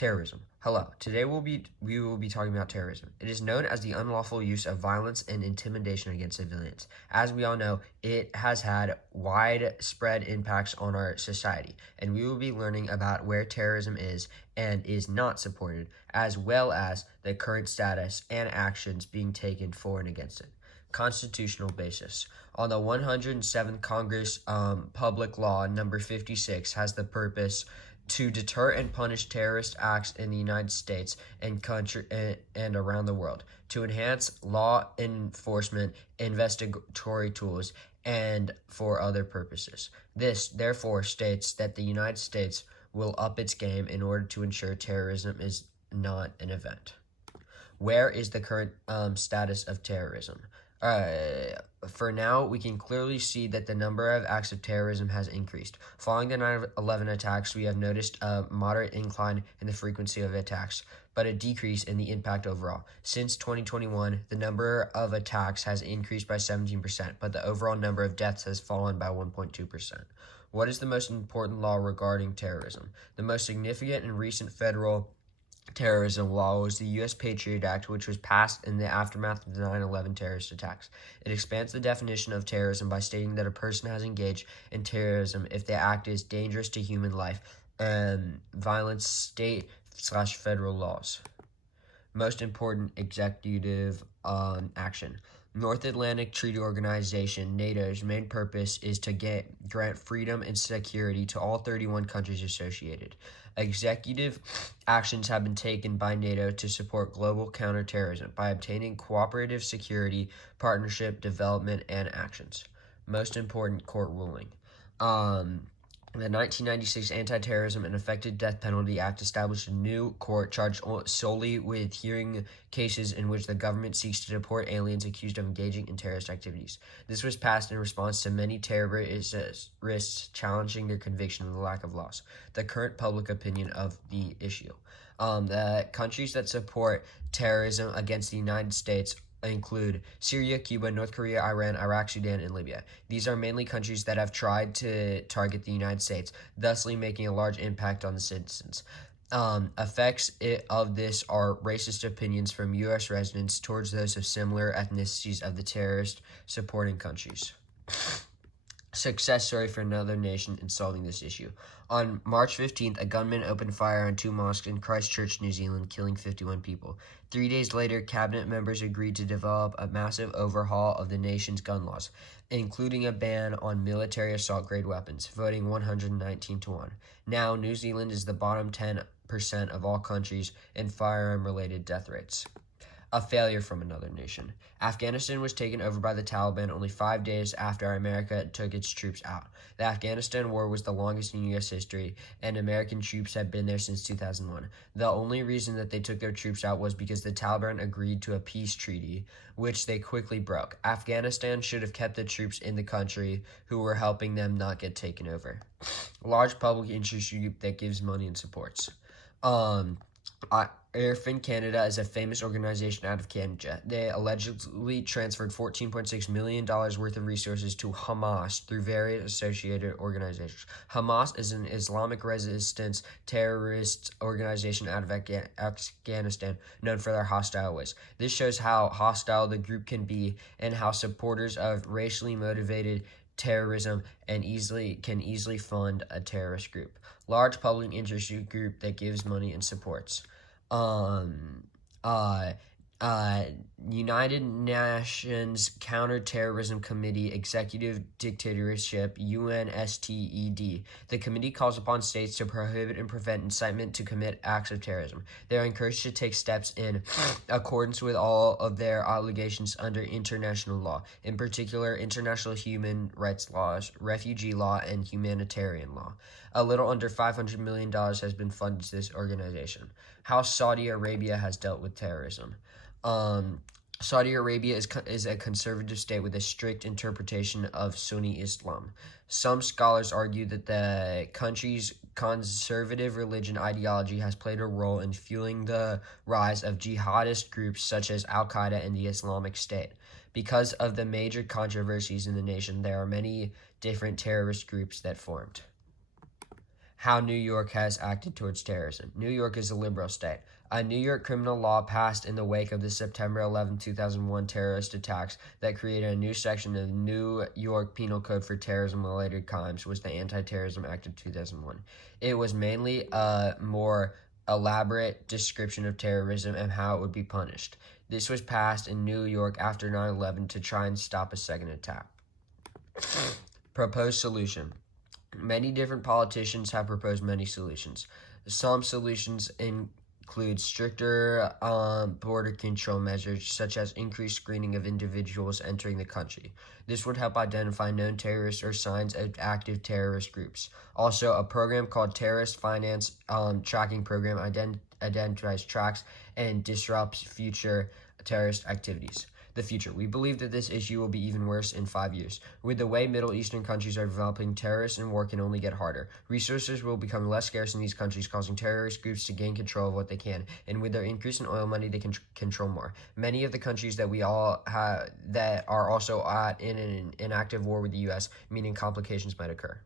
Terrorism. Hello. Today we will be talking about terrorism. It is known as the unlawful use of violence and intimidation against civilians. As we all know, it has had widespread impacts on our society, and we will be learning about where terrorism is and is not supported, as well as the current status and actions being taken for and against it. Constitutional basis. On the 107th Congress, Public Law number 56 has the purpose to deter and punish terrorist acts in the United States and country and around the world, to enhance law enforcement, investigatory tools, and for other purposes. This, therefore, states that the United States will up its game in order to ensure terrorism is not an event. Where is the current status of terrorism? For now, we can clearly see that the number of acts of terrorism has increased. Following the 9/11 attacks, we have noticed a moderate incline in the frequency of attacks, but a decrease in the impact overall. Since 2021, the number of attacks has increased by 17%, but the overall number of deaths has fallen by 1.2%. What is the most important law regarding terrorism? The most significant and recent federal terrorism law was the U.S. Patriot Act, which was passed in the aftermath of the 9/11 terrorist attacks. It expands the definition of terrorism by stating that a person has engaged in terrorism if the act is dangerous to human life and violates state/federal laws. Most important executive action. North Atlantic Treaty Organization, NATO's main purpose is to grant freedom and security to all 31 countries associated. Executive actions have been taken by NATO to support global counterterrorism by obtaining cooperative security, partnership, development, and actions. Most important court ruling. The 1996 Anti-Terrorism and Effective Death Penalty Act established a new court charged solely with hearing cases in which the government seeks to deport aliens accused of engaging in terrorist activities. This was passed in response to many terrorists challenging their conviction and the lack of laws. The current public opinion of the issue. The countries that support terrorism against the United States include Syria, Cuba, North Korea, Iran, Iraq, Sudan, and Libya. These are mainly countries that have tried to target the United States, thusly making a large impact on the citizens. Effects of this are racist opinions from U.S. residents towards those of similar ethnicities of the terrorist supporting countries. Success story for another nation in solving this issue. On March 15th, a gunman opened fire on 2 mosques in Christchurch, New Zealand, killing 51 people. 3 days later, cabinet members agreed to develop a massive overhaul of the nation's gun laws, including a ban on military assault-grade weapons, voting 119-1. Now, New Zealand is the bottom 10% of all countries in firearm-related death rates. A failure from another nation. Afghanistan was taken over by the Taliban only 5 days after America took its troops out. The Afghanistan war was the longest in U.S. history, and American troops had been there since 2001. The only reason that they took their troops out was because the Taliban agreed to a peace treaty, which they quickly broke. Afghanistan should have kept the troops in the country who were helping them not get taken over. Large public interest group that gives money and supports. Airfin Canada is a famous organization out of Canada. They allegedly transferred $14.6 million worth of resources to Hamas through various associated organizations. Hamas is an Islamic resistance terrorist organization out of Afghanistan, known for their hostile ways. This shows how hostile the group can be and how supporters of racially motivated terrorism and can easily fund a terrorist group. Large public interest group that gives money and supports. United Nations Counterterrorism Committee Executive Dictatorship, UNSTED. The committee calls upon states to prohibit and prevent incitement to commit acts of terrorism. They are encouraged to take steps in accordance with all of their obligations under international law, in particular international human rights laws, refugee law, and humanitarian law. A little under $500 million has been funded to this organization. How Saudi Arabia has dealt with terrorism. Saudi Arabia is a conservative state with a strict interpretation of Sunni Islam. Some scholars argue that the country's conservative religion ideology has played a role in fueling the rise of jihadist groups such as Al-Qaeda and the Islamic State. Because of the major controversies in the nation, there are many different terrorist groups that formed. how New York has acted towards terrorism. New York is a liberal state. A New York criminal law passed in the wake of the September 11, 2001 terrorist attacks that created a new section of the New York Penal Code for terrorism-related crimes was the Anti-Terrorism Act of 2001. It was mainly a more elaborate description of terrorism and how it would be punished. This was passed in New York after 9/11 to try and stop a second attack. Proposed solution. Many different politicians have proposed many solutions. Some solutions include stricter border control measures, such as increased screening of individuals entering the country. This would help identify known terrorists or signs of active terrorist groups. Also, a program called Terrorist Finance Tracking Program identifies, tracks, and disrupts future terrorist activities. The future. We believe that this issue will be even worse in 5 years. With the way Middle Eastern countries are developing, terrorists and war can only get harder. Resources will become less scarce in these countries, causing terrorist groups to gain control of what they can. And with their increase in oil money, they can control more. Many of the countries that we all have that are also in an active war with the U.S., meaning complications might occur.